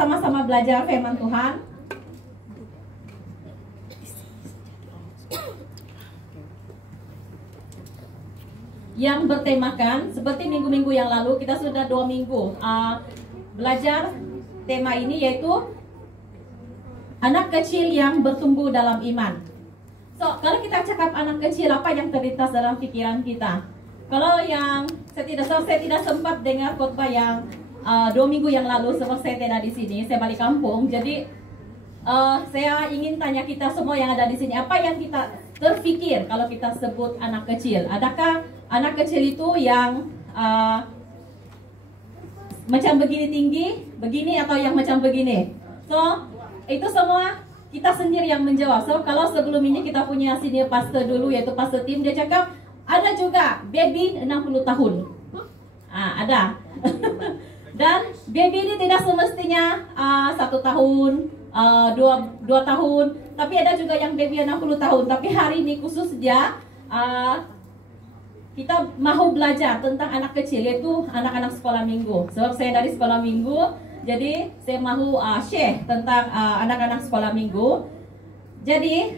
sama-sama belajar firman Tuhan. Yang bertemakan, seperti minggu-minggu yang lalu, kita sudah 2 minggu belajar tema ini, yaitu anak kecil yang bertumbuh dalam iman. So, kalau kita cakap anak kecil, apa yang terlintas dalam pikiran kita? Kalau yang saya tidak sempat dengar khotbah yang 2 minggu yang lalu, sebab saya tidak di sini, saya balik kampung. Jadi saya ingin tanya kita semua yang ada di sini, apa yang kita terpikir kalau kita sebut anak kecil? Adakah anak kecil itu yang macam begini tinggi, begini, atau yang macam begini? So, itu semua kita sendiri yang menjawab. So, kalau sebelum ini kita punya senior pastor dulu, yaitu Pastor Tim, dia cakap ada juga baby 60 tahun. Ada. Dan baby ini tidak semestinya 1 tahun, 2 tahun, tapi ada juga yang baby 60 tahun. Tapi hari ini khusus dia kita mau belajar tentang anak kecil, yaitu anak-anak sekolah minggu. Sebab saya dari sekolah minggu, jadi saya mau share tentang anak-anak sekolah minggu. Jadi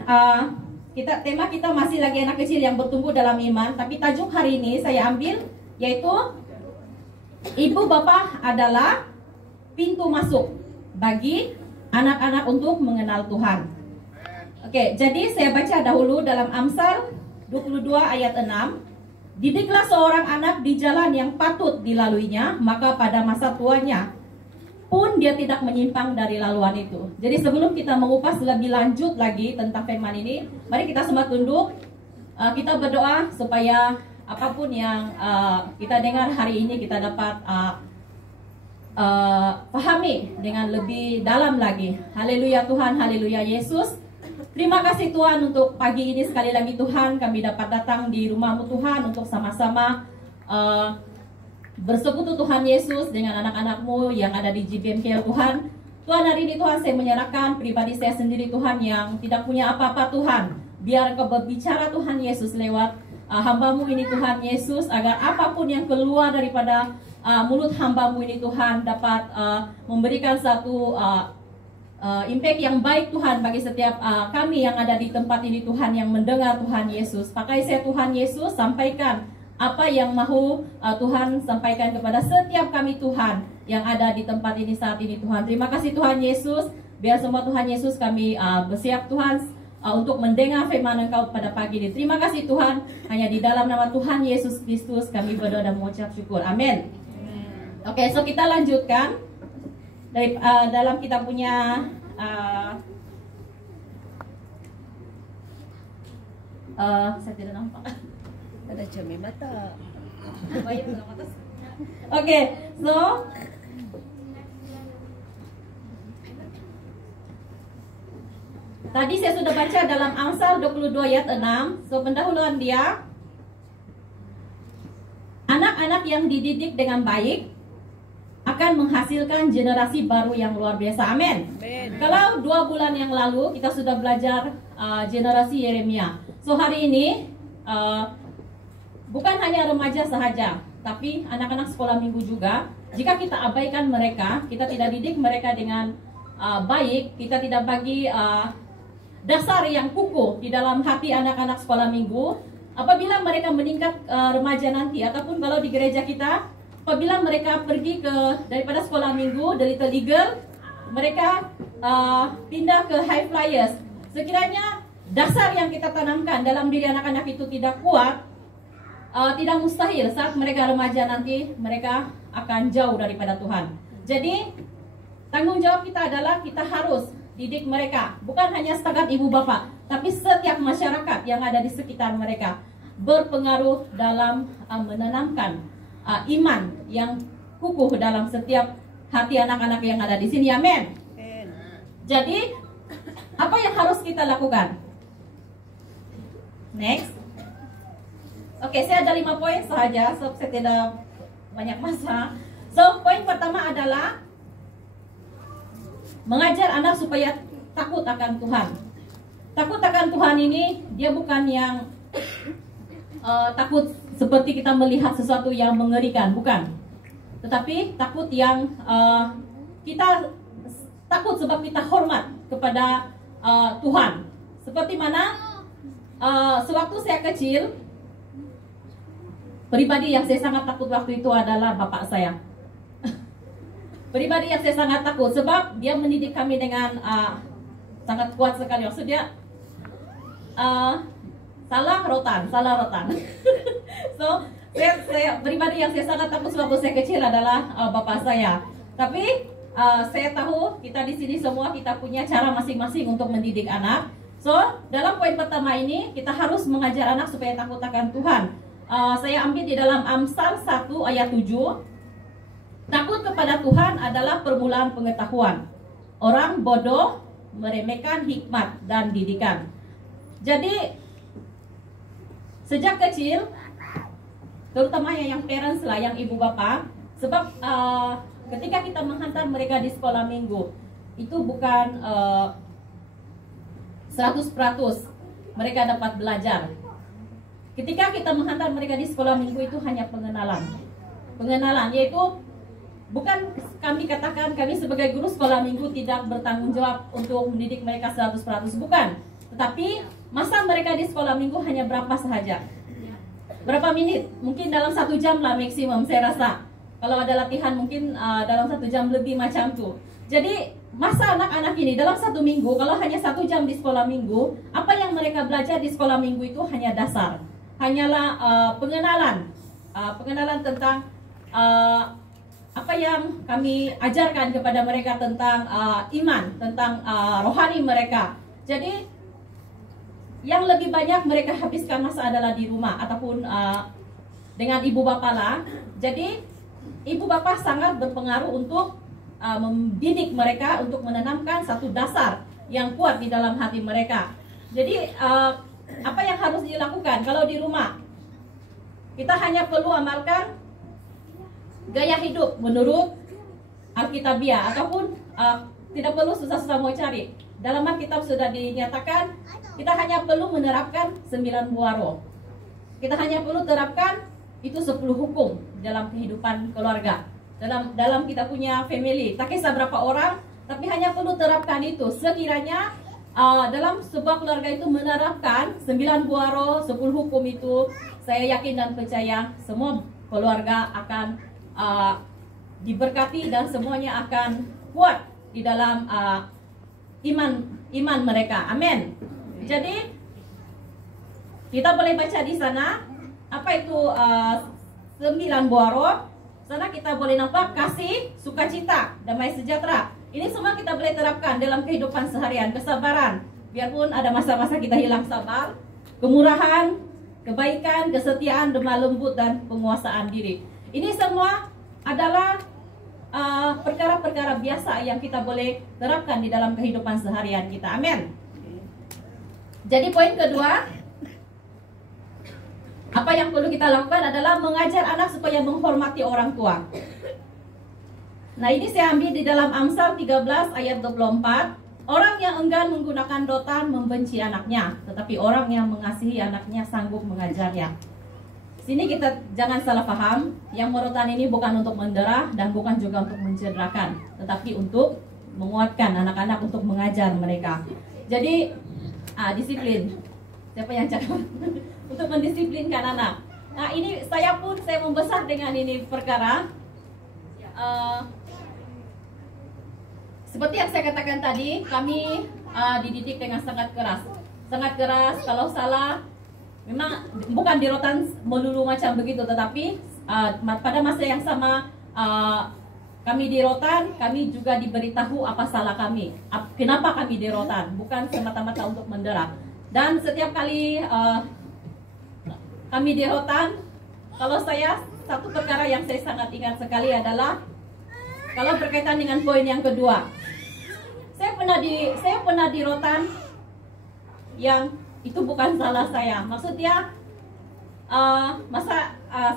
tema kita masih lagi anak kecil yang bertumbuh dalam iman. Tapi tajuk hari ini saya ambil, yaitu ibu bapa adalah pintu masuk bagi anak-anak untuk mengenal Tuhan. Oke, jadi saya baca dahulu dalam Amsal 22 ayat 6. Didiklah seorang anak di jalan yang patut dilaluinya, maka pada masa tuanya pun dia tidak menyimpang dari laluan itu. Jadi sebelum kita mengupas lebih lanjut lagi tentang firman ini, mari kita semua tunduk. Kita berdoa supaya apapun yang kita dengar hari ini kita dapat pahami dengan lebih dalam lagi. Haleluya Tuhan, haleluya Yesus. Terima kasih Tuhan untuk pagi ini, sekali lagi Tuhan kami dapat datang di rumah-Mu Tuhan untuk sama-sama bersekutu Tuhan Yesus dengan anak-anak-Mu yang ada di GBMK Tuhan. Tuhan, hari ini Tuhan saya menyerahkan pribadi saya sendiri Tuhan yang tidak punya apa-apa Tuhan. Biar Kau berbicara Tuhan Yesus lewat hamba-Mu ini Tuhan Yesus, agar apapun yang keluar daripada mulut hamba-Mu ini Tuhan dapat memberikan satu impact yang baik Tuhan bagi setiap kami yang ada di tempat ini Tuhan, yang mendengar Tuhan Yesus. Pakai saya Tuhan Yesus, sampaikan apa yang mahu Tuhan sampaikan kepada setiap kami Tuhan yang ada di tempat ini saat ini Tuhan. Terima kasih Tuhan Yesus. Biar semua Tuhan Yesus kami bersiap Tuhan untuk mendengar firman Engkau pada pagi ini. Terima kasih Tuhan. Hanya di dalam nama Tuhan Yesus Kristus kami berdoa dan mengucap syukur. Amin. Oke, so kita lanjutkan dari dalam kita punya saya tidak nampak. Ada cermin mata. Oke, so tadi saya sudah baca dalam Amsal 22 ayat 6. So pendahuluan dia, anak-anak yang dididik dengan baik akan menghasilkan generasi baru yang luar biasa. Amin. Kalau 2 bulan yang lalu kita sudah belajar generasi Yeremia. So hari ini bukan hanya remaja sahaja, tapi anak-anak sekolah minggu juga. Jika kita abaikan mereka, kita tidak didik mereka dengan baik, kita tidak bagi dasar yang kukuh di dalam hati anak-anak sekolah minggu, apabila mereka meningkat remaja nanti, ataupun kalau di gereja kita, apabila mereka pergi daripada sekolah minggu, dari Little Eagle, mereka pindah ke High Flyers. Sekiranya dasar yang kita tanamkan dalam diri anak-anak itu tidak kuat, tidak mustahil saat mereka remaja nanti mereka akan jauh daripada Tuhan. Jadi tanggung jawab kita adalah kita harus didik mereka, bukan hanya setakat ibu bapak, tapi setiap masyarakat yang ada di sekitar mereka berpengaruh dalam menanamkan iman yang kukuh dalam setiap hati anak-anak yang ada di sini. Amin. Jadi apa yang harus kita lakukan? Next. Oke, saya ada 5 poin sahaja, so saya tidak banyak masa. So poin pertama adalah mengajar anak supaya takut akan Tuhan. Takut akan Tuhan ini dia bukan yang takut seperti kita melihat sesuatu yang mengerikan, bukan. Tetapi takut yang kita takut sebab kita hormat kepada Tuhan. Seperti mana sewaktu saya kecil, pribadi yang saya sangat takut waktu itu adalah bapak saya. Pribadi yang saya sangat takut sebab dia mendidik kami dengan sangat kuat sekali. Maksudnya salah rotan. So saya pribadi yang saya sangat takut waktu saya kecil adalah bapak saya. Tapi saya tahu kita di sini semua kita punya cara masing-masing untuk mendidik anak. So dalam poin pertama ini kita harus mengajar anak supaya takut akan Tuhan. Saya ambil di dalam Amsal 1 ayat 7. Takut kepada Tuhan adalah permulaan pengetahuan. Orang bodoh meremehkan hikmat dan didikan. Jadi sejak kecil, terutama yang parents lah, yang ibu bapak, sebab ketika kita menghantar mereka di sekolah minggu, itu bukan 100% mereka dapat belajar. Ketika kita menghantar mereka di sekolah minggu itu hanya pengenalan, yaitu bukan kami katakan kami sebagai guru sekolah minggu tidak bertanggung jawab untuk mendidik mereka 100%, bukan. Tetapi masa mereka di sekolah minggu hanya berapa sahaja, berapa menit, mungkin dalam 1 jam lah maksimum saya rasa. Kalau ada latihan mungkin dalam 1 jam lebih macam tuh. Jadi masa anak-anak ini dalam 1 minggu, kalau hanya 1 jam di sekolah minggu, apa yang mereka belajar di sekolah minggu itu hanya dasar. Hanyalah pengenalan tentang apa yang kami ajarkan kepada mereka tentang iman, tentang rohani mereka. Jadi yang lebih banyak mereka habiskan masa adalah di rumah ataupun dengan ibu bapak lah. Jadi ibu bapak sangat berpengaruh untuk mendidik mereka, untuk menanamkan satu dasar yang kuat di dalam hati mereka. Jadi apa yang harus dilakukan kalau di rumah? Kita hanya perlu amalkan gaya hidup menurut Alkitabiah, ataupun tidak perlu susah-susah mau cari. Dalam Alkitab sudah dinyatakan kita hanya perlu menerapkan 9 buah roh. Kita hanya perlu terapkan itu 10 hukum dalam kehidupan keluarga. Dalam kita punya family, tak kisah berapa orang, tapi hanya perlu terapkan itu. Sekiranya dalam sebuah keluarga itu menerapkan 9 buah roh, 10 hukum itu, saya yakin dan percaya semua keluarga akan diberkati dan semuanya akan kuat di dalam iman mereka. Amin. Jadi kita boleh baca di sana apa itu 9 buah roh. Sana kita boleh nampak kasih, sukacita, damai sejahtera. Ini semua kita boleh terapkan dalam kehidupan seharian. Kesabaran, biarpun ada masa-masa kita hilang sabar. Kemurahan, kebaikan, kesetiaan, lemah lembut, dan penguasaan diri. Ini semua adalah perkara-perkara biasa yang kita boleh terapkan di dalam kehidupan seharian kita. Amin. Jadi poin kedua, apa yang perlu kita lakukan adalah mengajar anak supaya menghormati orang tua. Nah, ini saya ambil di dalam Amsal 13 ayat 24. Orang yang enggan menggunakan rotan membenci anaknya, tetapi orang yang mengasihi anaknya sanggup mengajarnya. Sini kita jangan salah paham, yang merotan ini bukan untuk mendera dan bukan juga untuk mencederakan, tetapi untuk menguatkan anak-anak, untuk mengajar mereka. Jadi disiplin. Siapa yang cakap? Untuk mendisiplinkan anak. Nah, ini saya membesar dengan ini perkara. Seperti yang saya katakan tadi, kami dididik dengan sangat keras. Sangat keras, kalau salah memang bukan dirotan melulu macam begitu, tetapi pada masa yang sama kami dirotan, kami juga diberitahu apa salah kami, kenapa kami dirotan, bukan semata-mata untuk mendera. Dan setiap kali kami dirotan, kalau saya, satu perkara yang saya sangat ingat sekali adalah kalau berkaitan dengan poin yang kedua. Saya pernah dirotan yang itu bukan salah saya. Maksudnya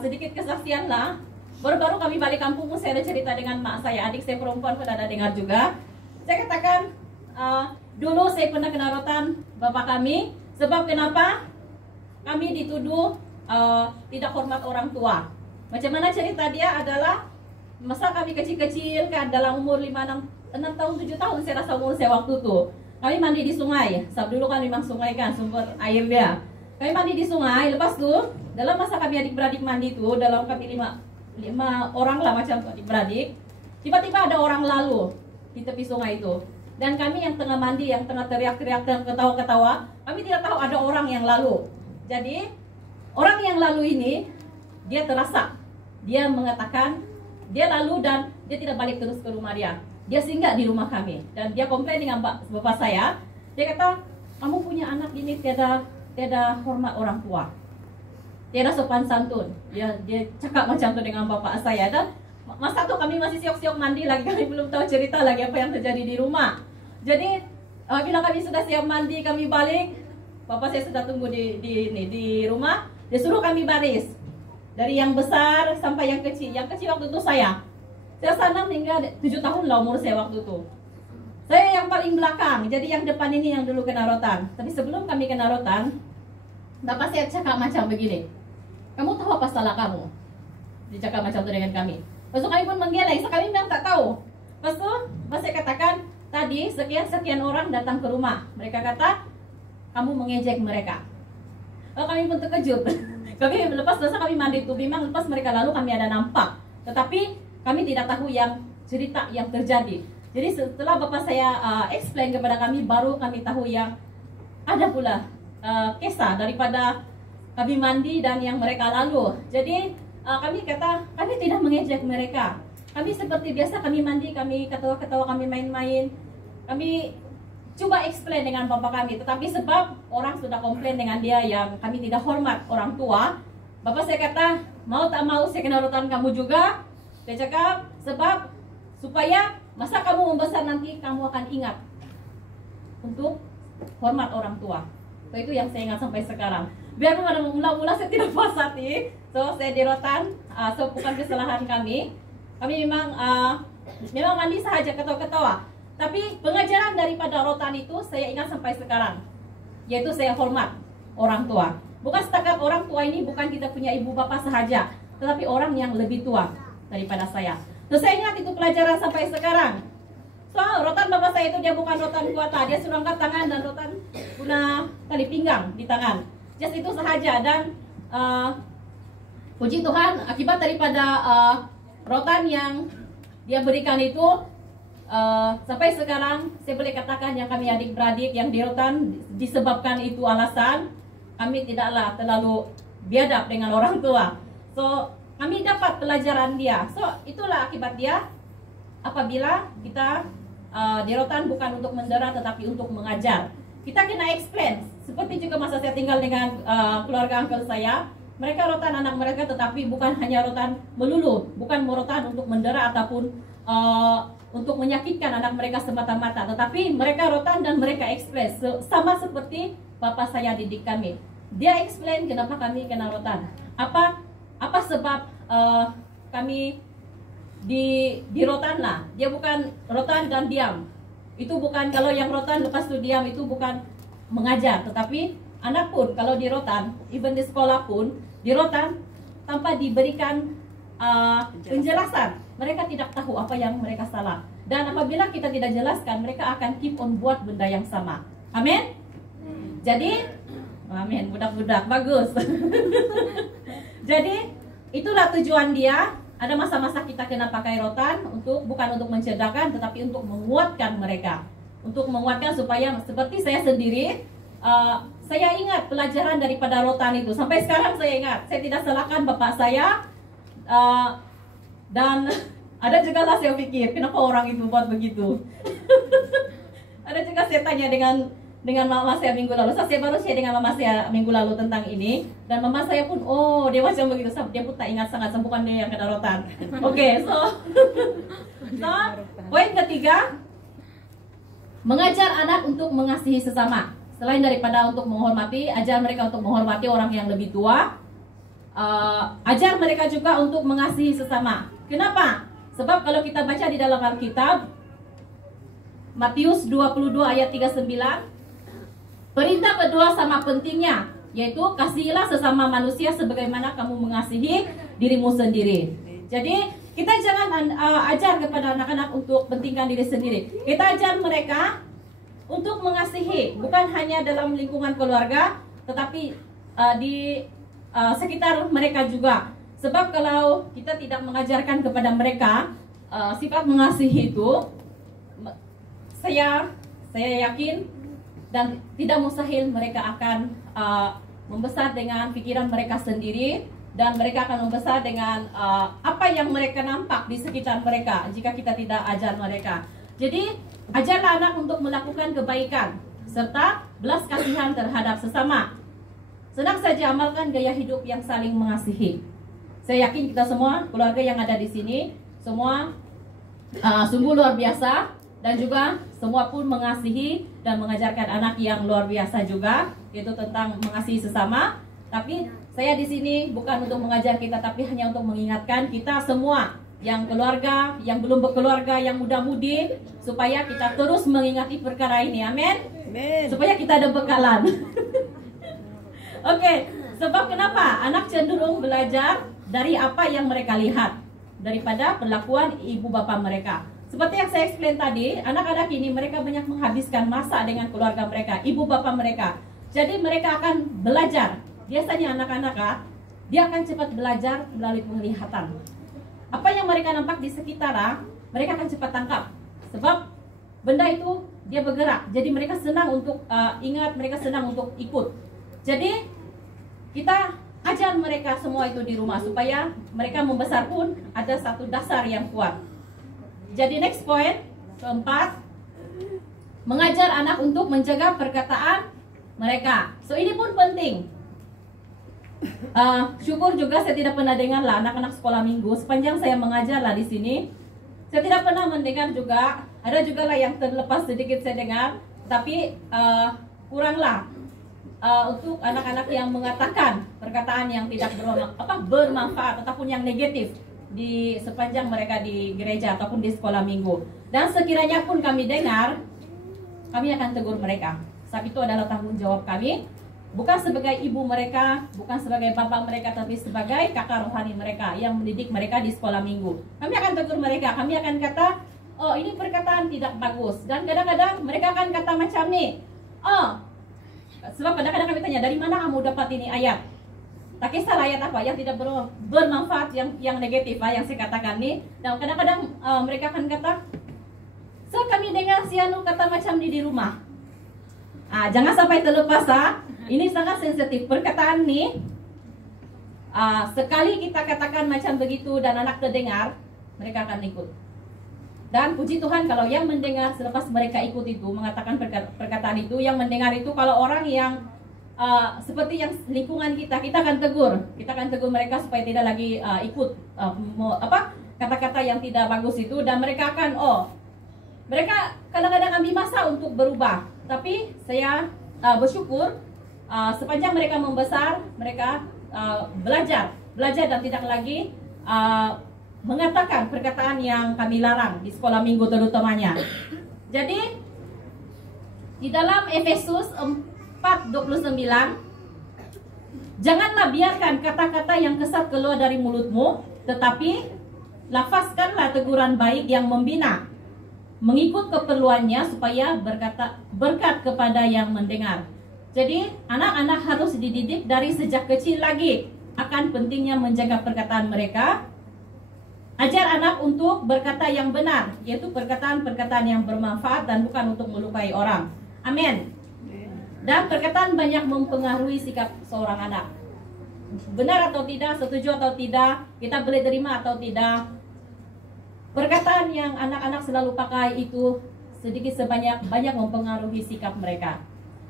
sedikit kesaksian lah. Baru-baru kami balik kampung, saya ada cerita dengan mak saya, adik saya perempuan pun ada dengar juga. Saya katakan dulu saya pernah kena rotan bapak kami. Sebab kenapa? Kami dituduh tidak hormat orang tua. Macam mana cerita dia adalah masa kami kecil-kecil kan, dalam umur 5-6 6 tahun 7 tahun saya rasa umur saya waktu itu. Kami mandi di sungai. Sebab dulu kan memang sungai kan sumber air dia. Kami mandi di sungai. Lepas tu dalam masa kami adik-beradik mandi itu, dalam kami lima orang lah macam adik-beradik, tiba-tiba ada orang lalu di tepi sungai itu. Dan kami yang tengah mandi, yang tengah teriak-teriak dan ketawa-ketawa, kami tidak tahu ada orang yang lalu. Jadi orang yang lalu ini dia terasa, dia mengatakan dia lalu dan dia tidak balik terus ke rumah dia. Dia singgah di rumah kami dan dia komplain dengan bapak saya. Dia kata, kamu punya anak ini tiada hormat orang tua, tiada sopan santun. Dia cakap macam tu dengan bapak saya. Dan masa tu kami masih siok-siok mandi lagi, kami belum tahu cerita lagi apa yang terjadi di rumah. Jadi bila kami sudah siap mandi, kami balik. Bapak saya sudah tunggu di rumah. Dia suruh kami baris dari yang besar sampai yang kecil. Yang kecil waktu itu saya 6 hingga 7 tahun lah umur saya waktu itu. Saya yang paling belakang. Jadi yang depan ini yang dulu kena rotan. Tapi sebelum kami kena rotan, bapak saya cakap macam begini, kamu tahu apa salah kamu? Dia cakap macam itu dengan kami. Lepas itu kami pun menggeleng. So kami memang tak tahu. Lepas itu bapak saya katakan, tadi sekian orang datang ke rumah. Mereka kata kamu mengejek mereka. Lalu kami pun terkejut. Kami lepas selesai kami mandi itu, memang lepas mereka lalu kami ada nampak. Tetapi kami tidak tahu yang cerita yang terjadi. Jadi setelah bapak saya explain kepada kami, baru kami tahu yang ada pula kisah daripada kami mandi dan yang mereka lalu. Jadi kami kata, kami tidak mengejek mereka. Kami seperti biasa, kami mandi, kami ketawa-ketawa, kami main-main. Kami coba explain dengan bapak kami. Tetapi sebab orang sudah komplain dengan dia yang kami tidak hormat orang tua, bapak saya kata, mau tak mau saya kena rotan kamu juga. Dia cakap, sebab supaya masa kamu membesar nanti kamu akan ingat untuk hormat orang tua. So itu yang saya ingat sampai sekarang. Biar pada mula-mula saya tidak puas hati, so saya dirotan. So bukan kesalahan kami. Kami memang mandi sahaja, ketawa-ketawa. Tapi pengajaran daripada rotan itu saya ingat sampai sekarang, yaitu saya hormat orang tua. Bukan setakat orang tua ini, bukan kita punya ibu bapak sahaja, tetapi orang yang lebih tua daripada saya. So saya ingat itu pelajaran sampai sekarang. So rotan bapak saya itu dia bukan rotan kuata, dia suruh angkat tangan dan rotan guna tali pinggang di tangan. Just itu sahaja. Dan puji Tuhan, akibat daripada rotan yang dia berikan itu, sampai sekarang saya boleh katakan yang kami adik-beradik yang dirotan disebabkan itu alasan kami tidaklah terlalu biadab dengan orang tua. So kami dapat pelajaran dia. So itulah akibat dia apabila kita dirotan bukan untuk mendera tetapi untuk mengajar. Kita kena explain. Seperti juga masa saya tinggal dengan keluarga uncle saya, mereka rotan anak mereka tetapi bukan hanya rotan melulu, bukan merotan untuk mendera ataupun untuk menyakitkan anak mereka semata-mata, tetapi mereka rotan dan mereka express. So, sama seperti bapak saya didik kami. Dia explain kenapa kami kena rotan. Apa sebab kami di rotan lah. Dia bukan rotan dan diam. Itu bukan, kalau yang rotan lepas itu diam, itu bukan mengajar. Tetapi anak pun kalau di rotan, even di sekolah pun di rotan tanpa diberikan penjelasan, mereka tidak tahu apa yang mereka salah. Dan apabila kita tidak jelaskan, mereka akan keep on buat benda yang sama. Amin. Jadi amin, budak-budak bagus. Jadi itulah tujuan dia. Ada masa-masa kita kena pakai rotan bukan untuk mencerdakan, tetapi untuk menguatkan mereka. Untuk menguatkan supaya seperti saya sendiri, saya ingat pelajaran daripada rotan itu. Sampai sekarang saya ingat. Saya tidak salahkan bapak saya. Dan ada juga lah saya pikir, kenapa orang itu buat begitu. Ada juga saya tanya dengan mama saya minggu lalu. Saya baru share dengan mama saya minggu lalu tentang ini. Dan mama saya pun, oh dia macam begitu. Dia pun tak ingat sangat, bukan dia yang kena rotan. Oke, so poin ketiga, mengajar anak untuk mengasihi sesama. Selain daripada untuk menghormati, ajar mereka untuk menghormati orang yang lebih tua. Ajar mereka juga untuk mengasihi sesama. Kenapa? Sebab kalau kita baca di dalam Alkitab, Matius 22 ayat 39, perintah kedua sama pentingnya, yaitu kasihilah sesama manusia sebagaimana kamu mengasihi dirimu sendiri. Jadi Kita jangan ajar kepada anak-anak untuk pentingkan diri sendiri. Kita ajar mereka untuk mengasihi, bukan hanya dalam lingkungan keluarga, tetapi di sekitar mereka juga. Sebab kalau kita tidak mengajarkan kepada mereka sifat mengasihi itu, saya yakin dan tidak mustahil mereka akan membesar dengan pikiran mereka sendiri, dan mereka akan membesar dengan apa yang mereka nampak di sekitar mereka jika kita tidak ajar mereka. Jadi ajarlah anak untuk melakukan kebaikan serta belas kasihan terhadap sesama. Senang saja amalkan gaya hidup yang saling mengasihi. Saya yakin kita semua keluarga yang ada di sini semua sungguh luar biasa, dan juga semua pun mengasihi dan mengajarkan anak yang luar biasa juga, yaitu tentang mengasihi sesama. Tapi saya di sini bukan untuk mengajar kita, tapi hanya untuk mengingatkan kita semua yang keluarga, yang belum berkeluarga, yang muda-mudi, supaya kita terus mengingati perkara ini. Amin. Supaya kita ada bekalan. Oke, sebab kenapa? Anak cenderung belajar dari apa yang mereka lihat daripada perlakuan ibu bapa mereka. Seperti yang saya explain tadi, anak-anak ini mereka banyak menghabiskan masa dengan keluarga mereka, ibu bapa mereka. Jadi mereka akan belajar. Biasanya anak-anak dia akan cepat belajar melalui penglihatan. Apa yang mereka nampak di sekitar, mereka akan cepat tangkap. Sebab benda itu dia bergerak. Jadi mereka senang untuk ingat, mereka senang untuk ikut. Jadi kita ajar mereka semua itu di rumah supaya mereka membesar pun ada satu dasar yang kuat. Jadi next point, keempat, mengajar anak untuk menjaga perkataan mereka. So ini pun penting. Syukur juga saya tidak pernah dengar lah anak-anak sekolah minggu sepanjang saya mengajar lah di sini. Saya tidak pernah mendengar juga, ada juga lah yang terlepas sedikit saya dengar, tapi kuranglah untuk anak-anak yang mengatakan perkataan yang tidak bermanfaat ataupun yang negatif di sepanjang mereka di gereja ataupun di sekolah minggu. Dan sekiranya pun kami dengar, kami akan tegur mereka. Sebab itu adalah tanggung jawab kami, bukan sebagai ibu mereka, bukan sebagai bapak mereka, tapi sebagai kakak rohani mereka yang mendidik mereka di sekolah minggu. Kami akan tegur mereka, kami akan kata, oh ini perkataan tidak bagus. Dan kadang-kadang mereka akan kata macam ni, oh, sebab kadang-kadang kami tanya, dari mana kamu dapat ini ayat? Tak kisah ayat apa yang tidak bermanfaat, yang negatif yang saya katakan ni. Dan kadang-kadang mereka akan kata, so kami dengar si Anu kata macam ni di rumah. Jangan sampai terlepas ini sangat sensitif perkataan ni. Sekali kita katakan macam begitu dan anak terdengar, mereka akan ikut. Dan puji Tuhan kalau yang mendengar selepas mereka ikut itu mengatakan perkataan itu, yang mendengar itu kalau orang yang seperti yang lingkungan kita akan tegur. Kita akan tegur mereka supaya tidak lagi ikut kata-kata yang tidak bagus itu, dan mereka akan mereka kadang-kadang ambil masa untuk berubah. Tapi saya bersyukur sepanjang mereka membesar, mereka belajar dan tidak lagi mengatakan perkataan yang kami larang di sekolah minggu terutamanya. Jadi di dalam Efesus 4:29, janganlah biarkan kata-kata yang kesat keluar dari mulutmu, tetapi lafazkanlah teguran baik yang membina, mengikut keperluannya supaya berkat kepada yang mendengar. Jadi anak-anak harus dididik dari sejak kecil lagi akan pentingnya menjaga perkataan mereka. Ajar anak untuk berkata yang benar, yaitu perkataan-perkataan yang bermanfaat dan bukan untuk melukai orang. Amin. Dan perkataan banyak mempengaruhi sikap seorang anak. Benar atau tidak, setuju atau tidak, kita boleh terima atau tidak, perkataan yang anak-anak selalu pakai itu sedikit sebanyak banyak mempengaruhi sikap mereka.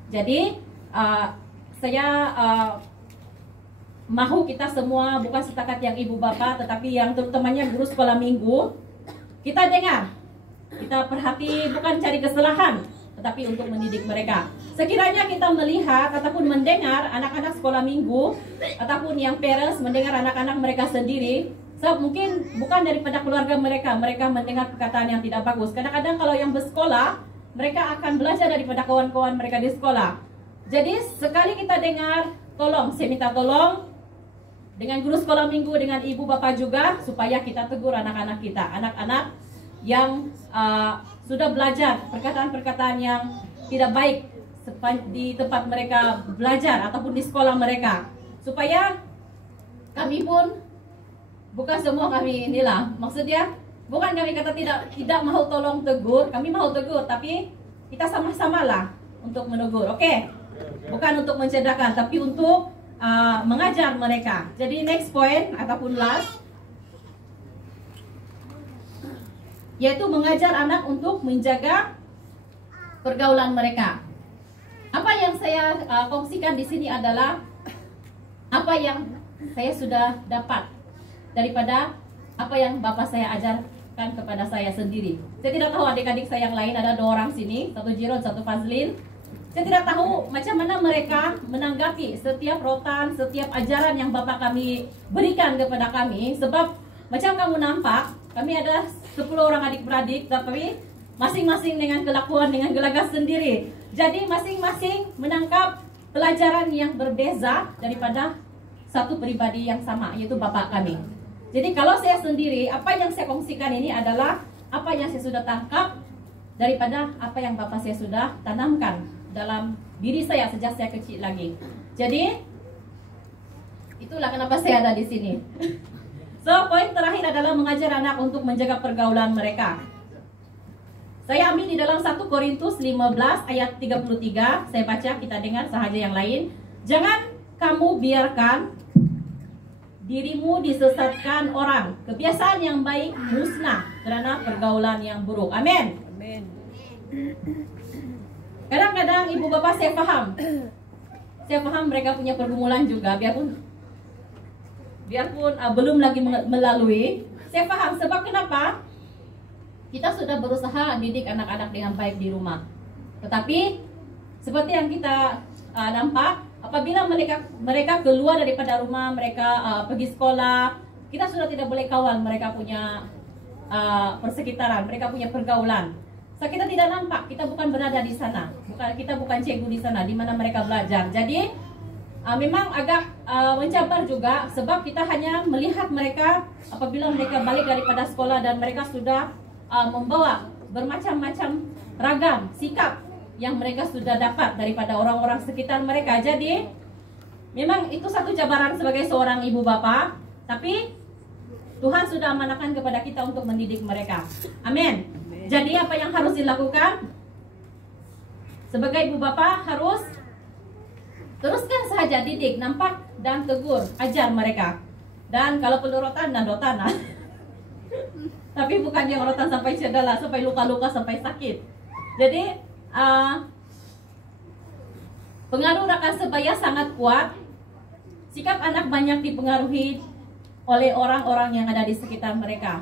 Jadi saya mahu kita semua, bukan setakat yang ibu bapak, tetapi yang terutamanya guru sekolah minggu, kita dengar, kita perhati, bukan cari kesalahan, tetapi untuk mendidik mereka. Sekiranya kita melihat ataupun mendengar anak-anak sekolah minggu ataupun yang parents mendengar anak-anak mereka sendiri, mungkin bukan daripada keluarga mereka mendengar perkataan yang tidak bagus. Kadang-kadang kalau yang bersekolah, mereka akan belajar daripada kawan-kawan mereka di sekolah. Jadi sekali kita dengar, tolong, saya minta tolong, dengan guru sekolah minggu, dengan ibu bapak juga, supaya kita tegur anak-anak kita, anak-anak yang sudah belajar perkataan-perkataan yang tidak baik di tempat mereka belajar ataupun di sekolah mereka, supaya kami pun, bukan semua kami inilah, maksudnya bukan kami kata tidak mau tolong tegur, kami mau tegur, tapi kita sama-samalah untuk menegur, oke? Bukan untuk mencedahkan, tapi untuk mengajar mereka. Jadi next point ataupun last, yaitu mengajar anak untuk menjaga pergaulan mereka. Apa yang saya kongsikan di sini adalah apa yang saya sudah dapat daripada apa yang bapak saya ajarkan kepada saya sendiri. Saya tidak tahu adik-adik saya yang lain, ada 2 orang sini, satu Jiron, satu Fazlin. Saya tidak tahu macam mana mereka menanggapi setiap rotan, setiap ajaran yang bapak kami berikan kepada kami. Sebab macam kamu nampak, kami ada 10 orang adik-beradik, tapi masing-masing dengan kelakuan, dengan gelagat sendiri. Jadi masing-masing menangkap pelajaran yang berbeza daripada satu pribadi yang sama, yaitu bapak kami. Jadi kalau saya sendiri, apa yang saya kongsikan ini adalah apa yang saya sudah tangkap daripada apa yang bapak saya sudah tanamkan dalam diri saya sejak saya kecil lagi. Jadi itulah kenapa saya ada di sini. So, poin terakhir adalah mengajar anak untuk menjaga pergaulan mereka. Saya ambil di dalam 1 Korintus 15 ayat 33. Saya baca, kita dengar sahaja yang lain. Jangan kamu biarkan dirimu disesatkan orang. Kebiasaan yang baik musnah karena pergaulan yang buruk. Amin. Amin. Kadang-kadang ibu bapak saya paham. Saya paham mereka punya pergumulan juga, biarpun belum lagi melalui. Saya paham sebab kenapa? Kita sudah berusaha didik anak-anak dengan baik di rumah. Tetapi seperti yang kita nampak, apabila mereka keluar daripada rumah, mereka pergi sekolah, kita sudah tidak boleh kawal mereka punya persekitaran, mereka punya pergaulan. So, kita tidak nampak, kita bukan berada di sana, kita bukan cikgu di sana, di mana mereka belajar. Jadi memang agak mencabar juga, sebab kita hanya melihat mereka apabila mereka balik daripada sekolah dan mereka sudah membawa bermacam-macam ragam sikap yang mereka sudah dapat daripada orang-orang sekitar mereka. Jadi memang itu satu cabaran sebagai seorang ibu bapa, tapi Tuhan sudah amanahkan kepada kita untuk mendidik mereka. Amin. Jadi apa yang harus dilakukan? Sebagai ibu bapa harus teruskan saja didik, nampak dan tegur, ajar mereka. Dan kalau perlu rotan, dan rotan. Tapi bukan yang rotan sampai cedera, sampai luka-luka, sampai sakit. Jadi pengaruh rekan sebaya sangat kuat. Sikap anak banyak dipengaruhi oleh orang-orang yang ada di sekitar mereka.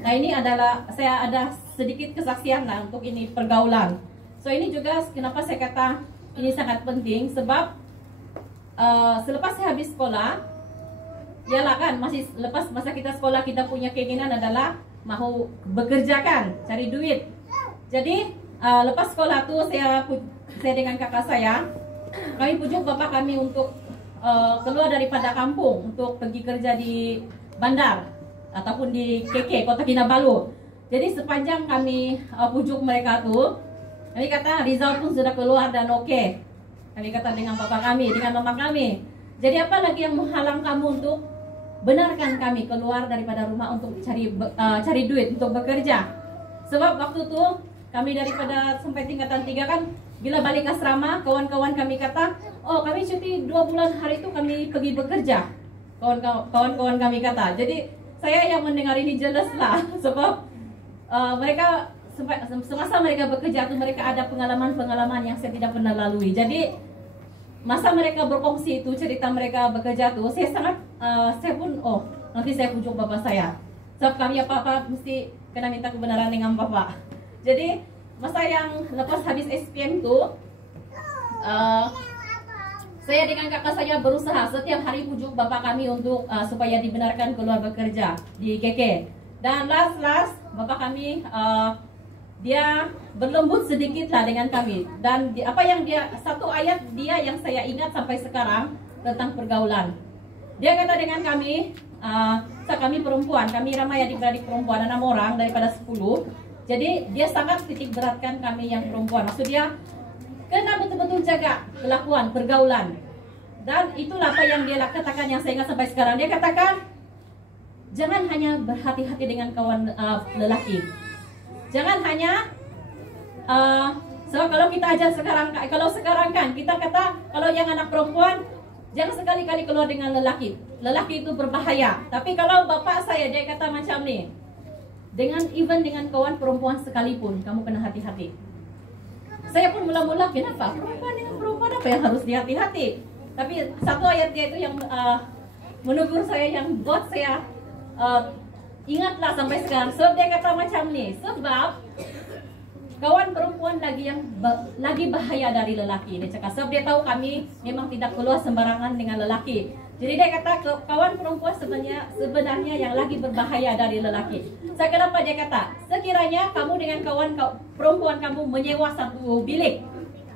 Nah, ini adalah, saya ada sedikit kesaksian lah untuk ini pergaulan. So ini juga kenapa saya kata ini sangat penting, sebab selepas saya habis sekolah, yalah kan, masih lepas masa kita sekolah, kita punya keinginan adalah mau bekerja kan, cari duit. Jadi lepas sekolah tuh saya dengan kakak saya, kami pujuk bapak kami untuk keluar daripada kampung untuk pergi kerja di bandar ataupun di KK, Kota Kinabalu. Jadi sepanjang kami pujuk mereka tuh, kami kata result pun sudah keluar dan oke. Kami kata dengan bapak kami, dengan mama kami. Jadi apa lagi yang menghalang kamu untuk benarkan kami keluar daripada rumah untuk cari duit, untuk bekerja? Sebab waktu itu kami daripada sampai tingkatan 3 kan, bila balik asrama, kawan-kawan kami kata, oh kami cuti 2 bulan, hari itu kami pergi bekerja. Kawan-kawan kami kata. Jadi saya yang mendengar ini jelas lah, sebab mereka semasa mereka bekerja itu mereka ada pengalaman-pengalaman yang saya tidak pernah lalui. Jadi masa mereka berkongsi itu cerita mereka bekerja itu, saya pun nanti saya pujuk bapak saya. Sebab kami apa-apa mesti kena minta kebenaran dengan bapak. Jadi masa yang lepas habis SPM itu, saya dengan kakak saya berusaha setiap hari pujuk bapak kami untuk supaya dibenarkan keluar bekerja di KK. Dan last bapak kami dia berlembut sedikit lah dengan kami. Dan apa yang satu ayat dia yang saya ingat sampai sekarang tentang pergaulan. Dia kata dengan kami, kami perempuan, kami ramai adik-beradik perempuan, 6 orang daripada 10. Jadi dia sangat titik beratkan kami yang perempuan. Maksud dia kena betul-betul jaga kelakuan, pergaulan. Dan itulah apa yang dia katakan yang saya ingat sampai sekarang. Dia katakan, jangan hanya berhati-hati dengan kawan lelaki. Jangan hanya kalau kita aja sekarang, kalau sekarang kan kita kata kalau yang anak perempuan jangan sekali-kali keluar dengan lelaki. Lelaki itu berbahaya. Tapi kalau bapak saya dia kata macam ni, dengan kawan perempuan sekalipun kamu kena hati-hati. Saya pun mula-mula kenapa perempuan dengan perempuan apa yang harus dihati-hati. Tapi satu ayat dia itu yang menegur saya, yang buat saya ingatlah sampai sekarang. Sebab dia kata macam ni, sebab kawan perempuan lagi bahaya dari lelaki. Dia cakap sebab dia tahu kami memang tidak keluar sembarangan dengan lelaki. Jadi dia kata kawan perempuan sebenarnya yang lagi berbahaya dari lelaki. Saya kenapa dia kata, sekiranya kamu dengan kawan perempuan kamu menyewa satu bilik.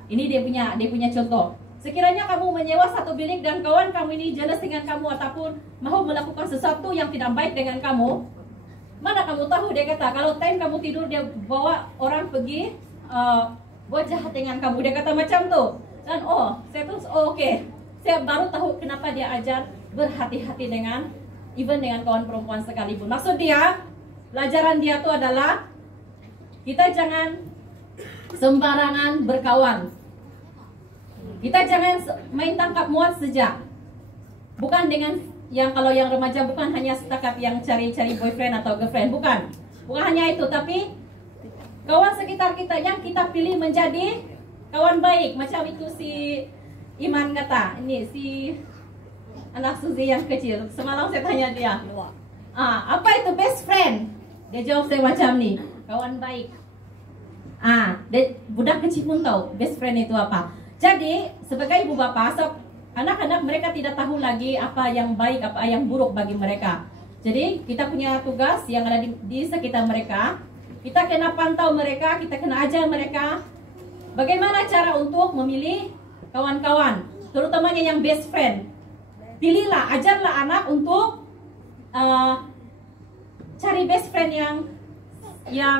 Ini dia punya contoh. Sekiranya kamu menyewa satu bilik dan kawan kamu ini jealous dengan kamu ataupun mahu melakukan sesuatu yang tidak baik dengan kamu, mana kamu tahu, dia kata kalau time kamu tidur dia bawa orang pergi buat jahat dengan kamu. Dia kata macam tu. Dan saya terus okey. Saya baru tahu kenapa dia ajar berhati-hati dengan kawan perempuan sekalipun. Maksud dia, pelajaran dia tu adalah kita jangan sembarangan berkawan. Kita jangan main tangkap muat saja. Bukan dengan kalau yang remaja bukan hanya setakat yang cari-cari boyfriend atau girlfriend, bukan hanya itu, tapi kawan sekitar kita yang kita pilih menjadi kawan baik. Macam itu si Iman kata, ini si anak Suzy yang kecil. Semalam saya tanya dia, apa itu best friend? Dia jawab saya macam ni, kawan baik. Budak kecil pun tahu best friend itu apa. Jadi sebagai ibu bapa, anak-anak mereka tidak tahu lagi apa yang baik, apa yang buruk bagi mereka. Jadi kita punya tugas yang ada di sekitar mereka. Kita kena pantau mereka, kita kena ajar mereka bagaimana cara untuk memilih kawan-kawan, terutamanya yang best friend. Pilihlah, ajarlah anak untuk cari best friend yang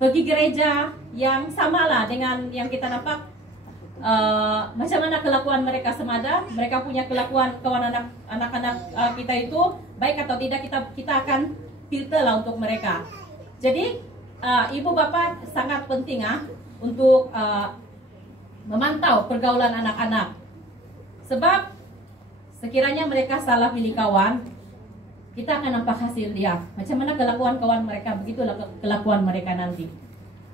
pergi gereja, yang samalah dengan yang kita nampak. Macam mana kelakuan mereka semada, mereka punya kelakuan kawan anak-anak kita itu baik atau tidak, kita akan filter lah untuk mereka. Jadi ibu bapa sangat penting untuk memantau pergaulan anak-anak. Sebab sekiranya mereka salah pilih kawan, kita akan nampak hasil dia. Macam mana kelakuan kawan mereka, begitulah kelakuan mereka nanti.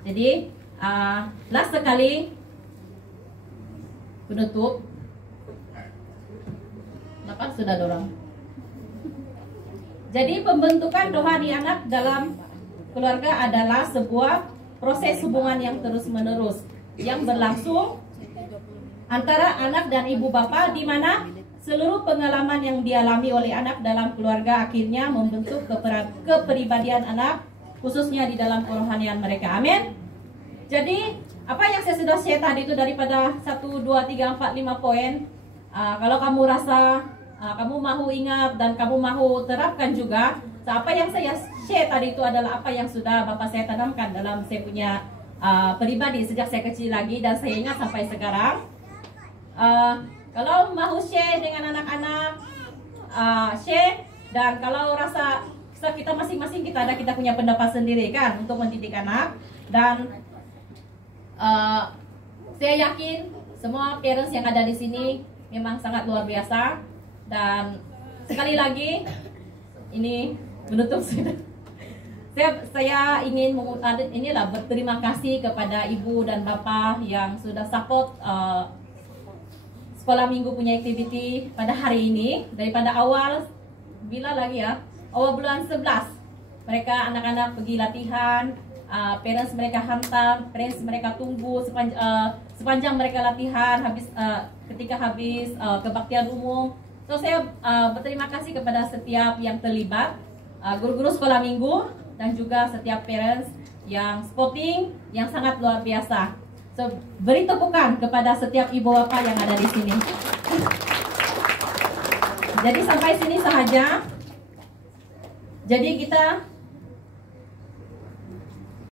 Jadi last sekali penutup. Kenapa sudah dorong? Jadi pembentukan rohani anak dalam keluarga adalah sebuah proses hubungan yang terus-menerus yang berlangsung antara anak dan ibu bapa, di mana seluruh pengalaman yang dialami oleh anak dalam keluarga akhirnya membentuk kepribadian anak, khususnya di dalam kerohanian mereka. Amin. Jadi apa yang saya sudah share tadi itu daripada 1, 2, 3, 4, 5 poin. Kalau kamu rasa kamu mahu ingat dan kamu mahu terapkan juga, apa yang saya share tadi itu adalah apa yang sudah Bapak saya tanamkan dalam saya punya pribadi sejak saya kecil lagi, dan saya ingat sampai sekarang. Kalau mahu share dengan anak-anak, share. Dan kalau rasa kita masing-masing kita punya pendapat sendiri kan untuk mendidik anak. Dan saya yakin semua parents yang ada di sini memang sangat luar biasa. Dan sekali lagi ini menutup sudah. Saya ingin berterima kasih kepada ibu dan bapa yang sudah support sekolah minggu punya aktiviti pada hari ini. Daripada awal, awal bulan 11 mereka anak-anak pergi latihan, parents mereka hantar, parents mereka tunggu sepanjang mereka latihan, ketika habis kebaktian umum. So saya berterima kasih kepada setiap yang terlibat, guru-guru sekolah minggu dan juga setiap parents yang supporting yang sangat luar biasa. So beri tepukan kepada setiap ibu bapa yang ada di sini. Jadi sampai sini saja. Jadi kita